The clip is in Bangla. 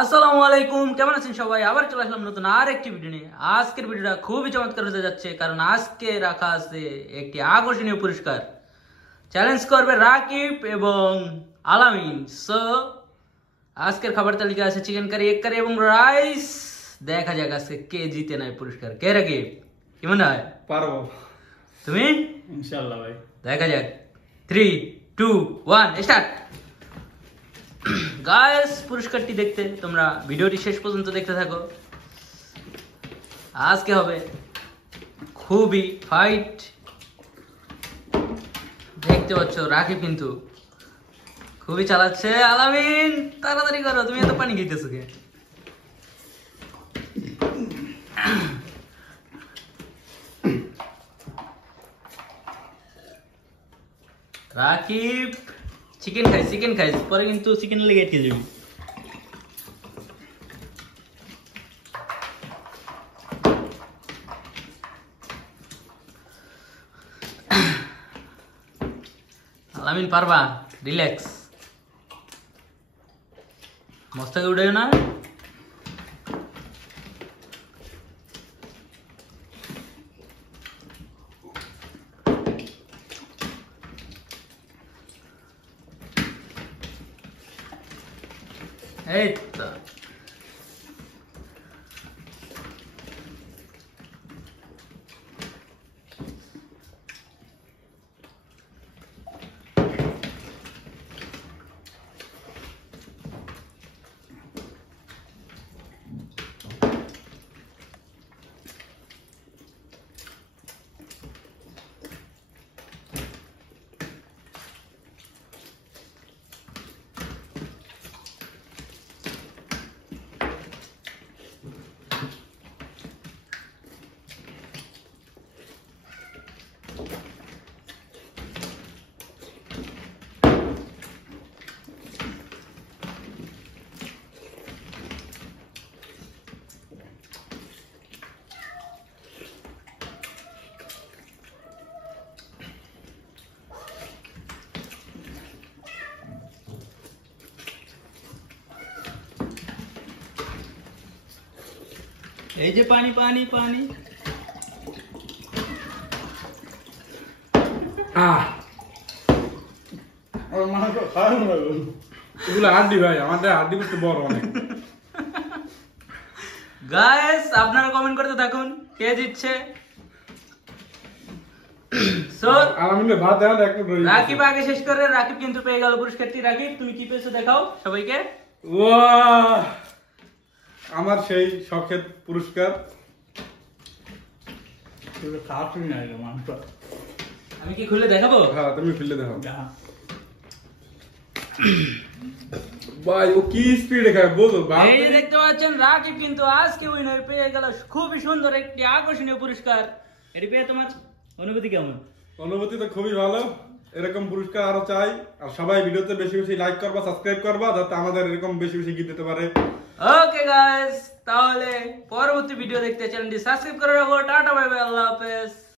আসসালামু আলাইকুম, কেমন আছেন সবাই? আবার চলে আসলাম নতুন আর একটি ভিডিও নিয়ে। আজকের ভিডিওটা খুবই চমৎকার হতে যাচ্ছে, কারণ আজকে রাখা আছে একটি আকর্ষণীয় পুরস্কার। চ্যালেঞ্জ করবে রাকিব এবং আলামিন। সো আজকের খাবার তালিকা আছে চিকেন কারি, এগ কারি এবং রাইস। দেখা যাক আজকে কে জিতে নেয় পুরস্কার। কে রাকিব, কি মনে হয়? পারবো তুমি? ইনশাআল্লাহ ভাই। দেখা যাক। 3, 2, 1 স্টার্ট। গাইস, পুরস্কারটি দেখতে তোমরা ভিডিওটি শেষ পর্যন্ত দেখতে থাকো। আজকে হবে খুবই ফাইট। দেখতে পাচ্ছ রাকিব কিন্তু খুবই চালাচ্ছে। আলামিন তাড়াতাড়ি করো, তুমি এত পানি খেতেছো কে? রাকিব চিকেন খাইস পরে কিন্তু চিকেন লেগে আটকে যাবি। আলামিন পারবা, রিল্যাক্স, মস্তাকে উঠে না। এই তো এই যে পানি পানি পানি। এগুলো হাড্ডি ভাই, আমাদের হাড্ডি একটু বড় অনেক। গাইস, আপনারা কমেন্ট করতে থাকুন কে জিতছে। সো আলামিনের ভাত দেওয়া এক রইল। রাকিব আগে শেষ করে, রাকিব কিন্তু পেয়ে গেল পুরস্কারটি। রাকিব তুমি কি পেয়েছো দেখাও সবাইকে। ওয়াহ, আমার সেই শখের পুরস্কার। আমি কি খুলে দেখাবো? হ্যাঁ, তুমি ফেলে দেখো ভাই, ও কি স্পিডে খায় বলো। এই যে দেখতে পাচ্ছেন রাকিব কিন্তু আজকে উইনার পেয়ে গেল খুবই সুন্দর একটি আকর্ষণীয় পুরস্কার। এটি পেয়ে তোমার অনুভূতি কেমন? অনুভূতি তো খুবই ভালো। এরকম পুরস্কার আরো চাই। আর সবাই ভিডিওতে বেশি বেশি লাইক করবা, সাবস্ক্রাইব করবা, যাতে আমাদের এরকম বেশি বেশি গিফট দিতে পারে। ওকে গাইস, তাহলে পরবর্তী ভিডিও দেখতে চ্যানেলটি সাবস্ক্রাইব করে রাখো। টাটা, বাই বাই, আল্লাহ হাফেজ।